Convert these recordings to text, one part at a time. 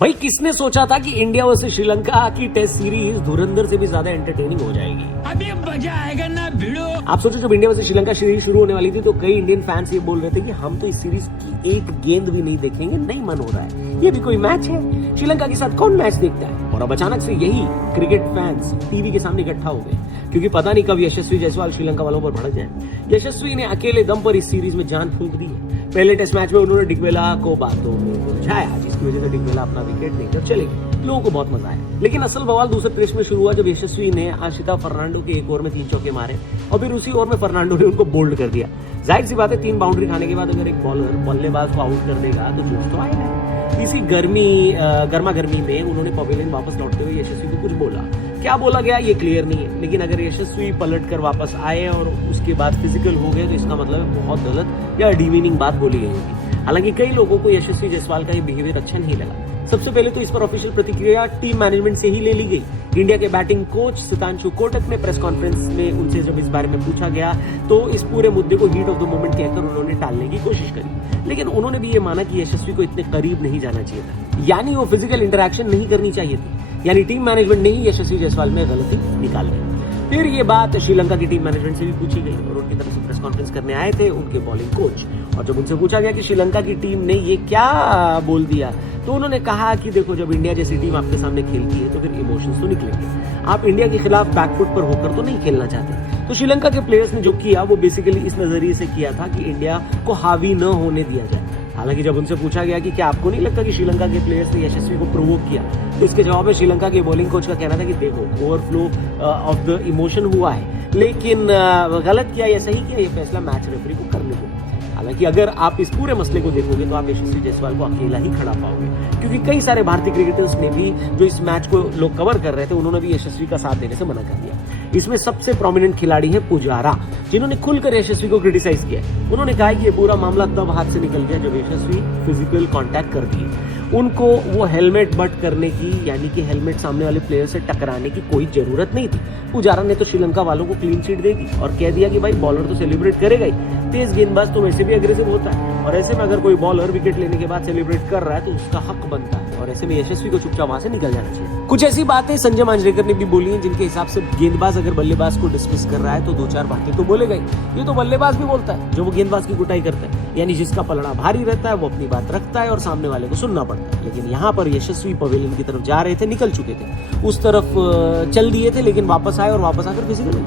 भाई किसने सोचा था कि इंडिया वर्सेस श्रीलंका की टेस्ट सीरीज धुरंधर से भी ज्यादा एंटरटेनिंग हो जाएगी। अभी मजा आएगा ना भिड़ो। आप सोचो जब इंडिया वर्सेस श्रीलंका सीरीज शुरू होने वाली थी तो कई इंडियन फैंस ये बोल रहे थे कि हम तो इस सीरीज की एक गेंद भी नहीं देखेंगे, नहीं मन हो रहा है, ये भी कोई मैच है, श्रीलंका के साथ कौन मैच देखता है। और अब अचानक से यही क्रिकेट फैंस टीवी के सामने इकट्ठा हो गए क्योंकि पता नहीं कब यशस्वी जायसवाल श्रीलंका वालों पर भड़क जाए। यशस्वी ने अकेले दम पर इस सीरीज में जान फूंक दी है। पहले टेस्ट मैच में उन्होंने डिकवेला को बातों में उलझाया जिसकी वजह से डिकवेला अपना विकेट देकर चले गए। लोगों को बहुत मजा आया, लेकिन असल बवाल दूसरे टेस्ट में शुरू हुआ जब यशस्वी ने आशिता फर्नांडो के एक ओवर में 3 चौके मारे और फिर उसी ओवर में फर्नांडो ने उनको बोल्ड कर दिया। जाहिर सी बात है 3 बाउंड्री खाने के बाद अगर एक बॉलर बल्लेबाज को आउट कर देगा तो जोश तो आएगा। इसी गर्मा गर्मी में उन्होंने पवेलियन वापस लौटते हुए यशस्वी को कुछ बोला। क्या बोला गया ये क्लियर नहीं है, लेकिन अगर यशस्वी पलट कर वापस आए और उसके बाद फिजिकल हो गए तो इसका मतलब है बहुत गलत या डिमीनिंग बात बोली गई होगी। हालांकि कई लोगों को यशस्वी जायसवाल का ये बिहेवियर अच्छा नहीं लगा। सबसे पहले तो इस पर ऑफिशियल प्रतिक्रिया टीम मैनेजमेंट से ही ले ली गई। इंडिया के बैटिंग कोच सुधांशु कोटक ने प्रेस कॉन्फ्रेंस में उनसे जब इस बारे में पूछा गया तो इस पूरे मुद्दे को हीट ऑफ द मोमेंट कहकर उन्होंने टालने की कोशिश करी, लेकिन उन्होंने भी ये माना कि यशस्वी को इतने करीब नहीं जाना चाहिए था, यानी वो फिजिकल इंटरेक्शन नहीं करनी चाहिए थी, यानी टीम मैनेजमेंट ने ही यशस्वी जायसवाल में गलती निकाल दी। फिर ये बात श्रीलंका की टीम मैनेजमेंट से भी पूछी गई और उनकी तरफ से प्रेस कॉन्फ्रेंस करने आए थे उनके बॉलिंग कोच, और जब उनसे पूछा गया कि श्रीलंका की टीम ने ये क्या बोल दिया तो उन्होंने कहा कि देखो जब इंडिया जैसी टीम आपके सामने खेलती है तो फिर इमोशंस तो निकलेंगे। आप इंडिया के खिलाफ बैकफुट पर होकर तो नहीं खेलना चाहते। तो श्रीलंका के प्लेयर्स ने जो किया वो बेसिकली इस नजरिए से किया था कि इंडिया को हावी न होने दिया जाए। हालांकि जब उनसे पूछा गया कि क्या आपको नहीं लगता कि श्रीलंका के प्लेयर्स ने यशस्वी को प्रोवोक किया, तो इसके जवाब में श्रीलंका के बॉलिंग कोच का कहना था कि देखो ओवरफ्लो ऑफ द इमोशन हुआ है, लेकिन गलत किया या सही किया ये फैसला मैच रेफरी को करने को। हालांकि अगर आप इस पूरे मसले को देखोगे तो आप यशस्वी जायसवाल को अकेला ही खड़ा पाओगे, क्योंकि कई सारे भारतीय क्रिकेटर्स ने भी जो इस मैच को लोग कवर कर रहे थे उन्होंने भी यशस्वी का साथ देने से मना कर दिया। इसमें सबसे प्रोमिनेंट खिलाड़ी है पुजारा, जिन्होंने खुलकर यशस्वी को क्रिटिसाइज किया। उन्होंने कहा कि ये पूरा मामला तब हाथ से निकल गया जब यशस्वी फिजिकल कांटेक्ट कर दिए। उनको वो हेलमेट बट करने की, यानी कि हेलमेट सामने वाले प्लेयर से टकराने की कोई जरूरत नहीं थी। पुजारा ने तो श्रीलंका वालों को क्लीन चिट दे दी और कह दिया कि भाई बॉलर तो सेलिब्रेट करेगा ही, तेज गेंदबाज तो वैसे भी अग्रेसिव होता है और ऐसे में अगर कोई बॉलर विकेट लेने के बाद सेलिब्रेट कर रहा है तो उसका हक बनता है और ऐसे में यशस्वी को चुपचाप वहां से निकल जाना चाहिए। कुछ ऐसी बातें संजय मांजरेकर ने भी बोली हैं जिनके हिसाब से गेंदबाज अगर बल्लेबाज को डिसमिस कर रहा है तो 2-4 बातें तो बोलेगा ही। ये तो बल्लेबाज भी बोलता है जो वो गेंदबाज की कुटाई करता है, यानी जिसका पलड़ा भारी रहता है वो अपनी बात रखता है और सामने वाले को सुनना पड़ता है। लेकिन यहाँ पर यशस्वी पवेलियन की तरफ जा रहे थे, निकल चुके थे, उस तरफ चल दिए थे, लेकिन वापस आए और वापस आकर फिजिकल।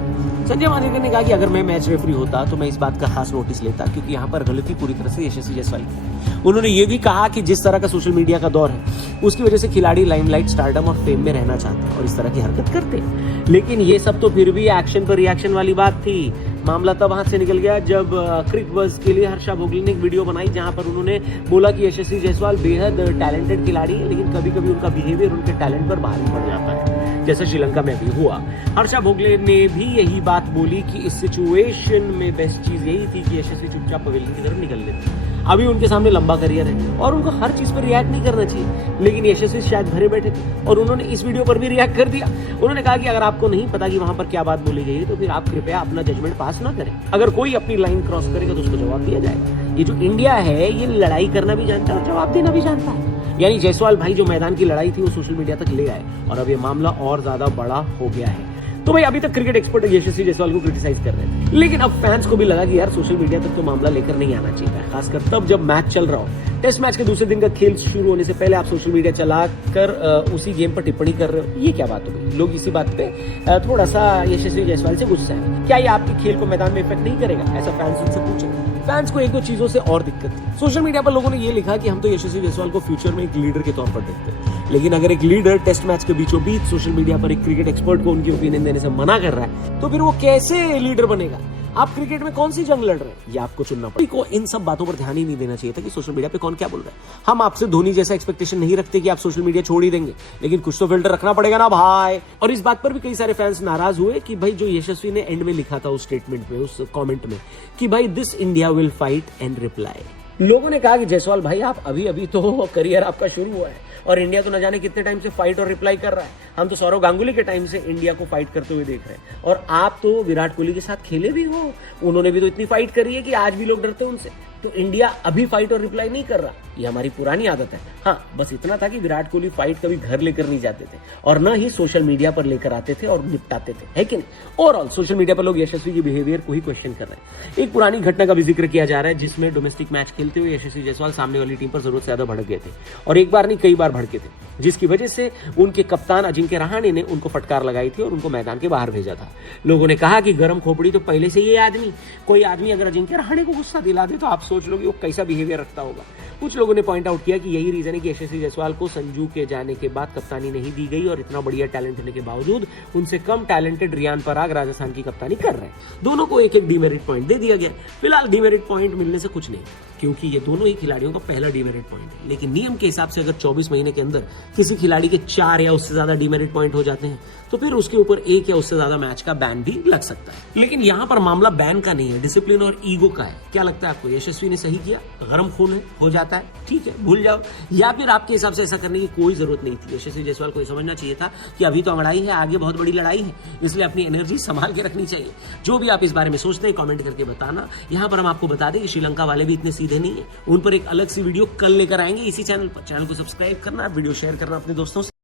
संजय मांजरेकर ने कहा कि अगर मैं मैच रेफरी होता तो मैं इस बात का खास नोटिस लेता, क्योंकि यहाँ पर गलती पूरी तरह से यशस्वी जायसवाल की। उन्होंने ये भी कहा कि जिस तरह का सोशल मीडिया का दौर है उसकी वजह से खिलाड़ी लाइमलाइट, स्टारडम और फेम में रहना चाहते हैं और इस तरह की हरकत करते हैं, लेकिन ये सब तो फिर भी एक्शन पर रिएक्शन वाली बात थी। मामला तब हाथ से निकल गया जब क्रिक बज़ के लिए हर्षा भोगले ने एक वीडियो बनाई जहां पर उन्होंने बोला कि यशस्वी जायसवाल बेहद टैलेंटेड खिलाड़ी है, लेकिन कभी कभी उनका बिहेवियर उनके टैलेंट पर भारी पड़ जाता है, जैसे श्रीलंका में भी हुआ। हर्षा भोगले ने भी यही बात बोली कि इस सिचुएशन में बेस्ट चीज यही थी कि यशस्वी चुपचाप पवेलियन की तरफ निकल लेते। अभी उनके सामने लंबा करियर है और उनको हर चीज पर रिएक्ट नहीं करना चाहिए, लेकिन यशस्वी शायद भरे बैठे थे और उन्होंने इस वीडियो पर भी रिएक्ट कर दिया। उन्होंने कहा कि अगर आपको नहीं पता कि वहां पर क्या बात बोली गई है तो फिर आप कृपया अपना जजमेंट पास ना करें। अगर कोई अपनी लाइन क्रॉस करेगा तो उसको जवाब दिया जाएगा। ये जो इंडिया है ये लड़ाई करना भी जानता है और जवाब देना भी जानता है। यानी जायसवाल भाई जो मैदान की लड़ाई थी वो सोशल मीडिया तक ले आए और अब ये मामला और ज्यादा बड़ा हो गया है। तो भाई अभी तक क्रिकेट एक्सपर्ट यशस्वी जायसवाल को क्रिटिसाइज कर रहे थे, लेकिन अब फैंस को भी लगा कि यार सोशल मीडिया तक तो मामला लेकर नहीं आना चाहिए था, खासकर तब जब मैच चल रहा हो। टेस्ट मैच के दूसरे दिन का खेल शुरू होने से पहले आप सोशल मीडिया चलाकर उसी गेम पर टिप्पणी कर रहे हो, ये क्या बात हो गई। लोग इसी बात पे थोड़ा सा यशस्वी जायसवाल से गुस्सा है। क्या ये आपके खेल को मैदान में इफेक्ट नहीं करेगा, ऐसा फैंस उनसे पूछे। फैंस को 1-2 चीजों से और दिक्कत थी। सोशल मीडिया पर लोगों ने ये लिखा कि हम तो यशस्वी जायसवाल को फ्यूचर में एक लीडर के तौर पर देखते हैं, लेकिन अगर एक लीडर टेस्ट मैच के बीचों बीच सोशल मीडिया पर एक क्रिकेट एक्सपर्ट को उनकी ओपिनियन देने से मना कर रहा है तो फिर वो कैसे लीडर बनेगा। आप क्रिकेट में कौन सी जंग लड़ रहे हैं ये आपको चुनना पड़ेगा। को इन सब बातों पर ध्यान ही नहीं देना चाहिए था कि सोशल मीडिया पे कौन क्या बोल रहा है। हम आपसे धोनी जैसा एक्सपेक्टेशन नहीं रखते कि आप सोशल मीडिया छोड़ ही देंगे, लेकिन कुछ तो फिल्टर रखना पड़ेगा ना भाई। और इस बात पर भी कई सारे फैंस नाराज हुए कि भाई जो यशस्वी ने एंड में लिखा था उस स्टेटमेंट में, उस कमेंट में कि भाई this India will fight and reply. लोगों ने कहा कि जायसवाल भाई आप अभी तो करियर आपका शुरू हुआ है और इंडिया तो न जाने कितने टाइम से फाइट और रिप्लाई कर रहा है। हम तो सौरव गांगुली के टाइम से इंडिया को फाइट करते हुए देख रहे हैं और आप तो विराट कोहली के साथ खेले भी हो, उन्होंने भी तो इतनी फाइट करी है कि आज भी लोग डरते हैं उनसे। तो इंडिया अभी फाइट और रिप्लाई नहीं कर रहा, ये हमारी पुरानी आदत है। हाँ, बस इतना था कि विराट कोहली फाइट कभी घर लेकर नहीं जाते थे और न ही सोशल मीडिया पर लेकर आते थे और निपटाते थे, है कि नहीं। ओवरऑल सोशल मीडिया पर लोग यशस्वी की बिहेवियर को ही क्वेश्चन कर रहे हैं। एक पुरानी घटना का भी जिक्र किया जा रहा है जिसमें डोमेस्टिक मैच खेलते हुए यशस्वी जायसवाल सामने वाली टीम पर जरूरत से ज्यादा भड़क गए थे और एक बार नहीं कई बार भड़के थे, जिसकी वजह से उनके कप्तान अजिंक्य रहाणे ने उनको फटकार लगाई थी और उनको मैदान के बाहर भेजा था। लोगों ने कहा कि गर्म खोपड़ी तो पहले से ये आदमी, कोई आदमी अगर अजिंक्य रहाणे को गुस्सा दिला दे तो आप सोच लो कि वो कैसा बिहेवियर रखता होगा। कुछ लोगों ने पॉइंट आउट किया कि यही रीजन है कि यशस्वी जायसवाल को संजू के जाने के बाद कप्तानी नहीं दी गई और इतना बढ़िया टैलेंट होने के बावजूद उनसे कम टैलेंटेड रियान पराग राजस्थान की कप्तानी कर रहे हैं। दोनों को एक एक डीमेरिट पॉइंट दे दिया गया। फिलहाल डीमेरिट पॉइंट मिलने से कुछ नहीं, क्योंकि ये दोनों ही खिलाड़ियों का पहला डीमेरिट पॉइंट है। लेकिन नियम के हिसाब से अगर 24 महीने के अंदर किसी खिलाड़ी के 4 या उससे ज्यादा डीमेरिट पॉइंट हो जाते हैं तो फिर उसके ऊपर 1 या उससे ज्यादा मैच का बैन भी लग सकता है। लेकिन यहां पर मामला बैन का नहीं है, डिसिप्लिन और ईगो का है। क्या लगता है आपको, यशस्वी ने सही किया? गरम खून है, हो जाता है, ठीक है, भूल जाओ, या फिर आपके हिसाब से ऐसा करने की कोई जरूरत नहीं थी? यशस्वी जायसवाल को समझना चाहिए था कि अभी तो लड़ाई है, आगे बहुत बड़ी लड़ाई है, इसलिए अपनी एनर्जी संभाल के रखनी चाहिए। जो भी आप इस बारे में सोचते हैं कमेंट करके बताना। यहां पर हम आपको बता दें कि श्रीलंका वाले भी इतने सीधे नहीं है, उन पर एक अलग सी वीडियो कल लेकर आएंगे इसी चैनल पर। चैनल को सब्सक्राइब करना, वीडियो शेयर करना अपने दोस्तों से।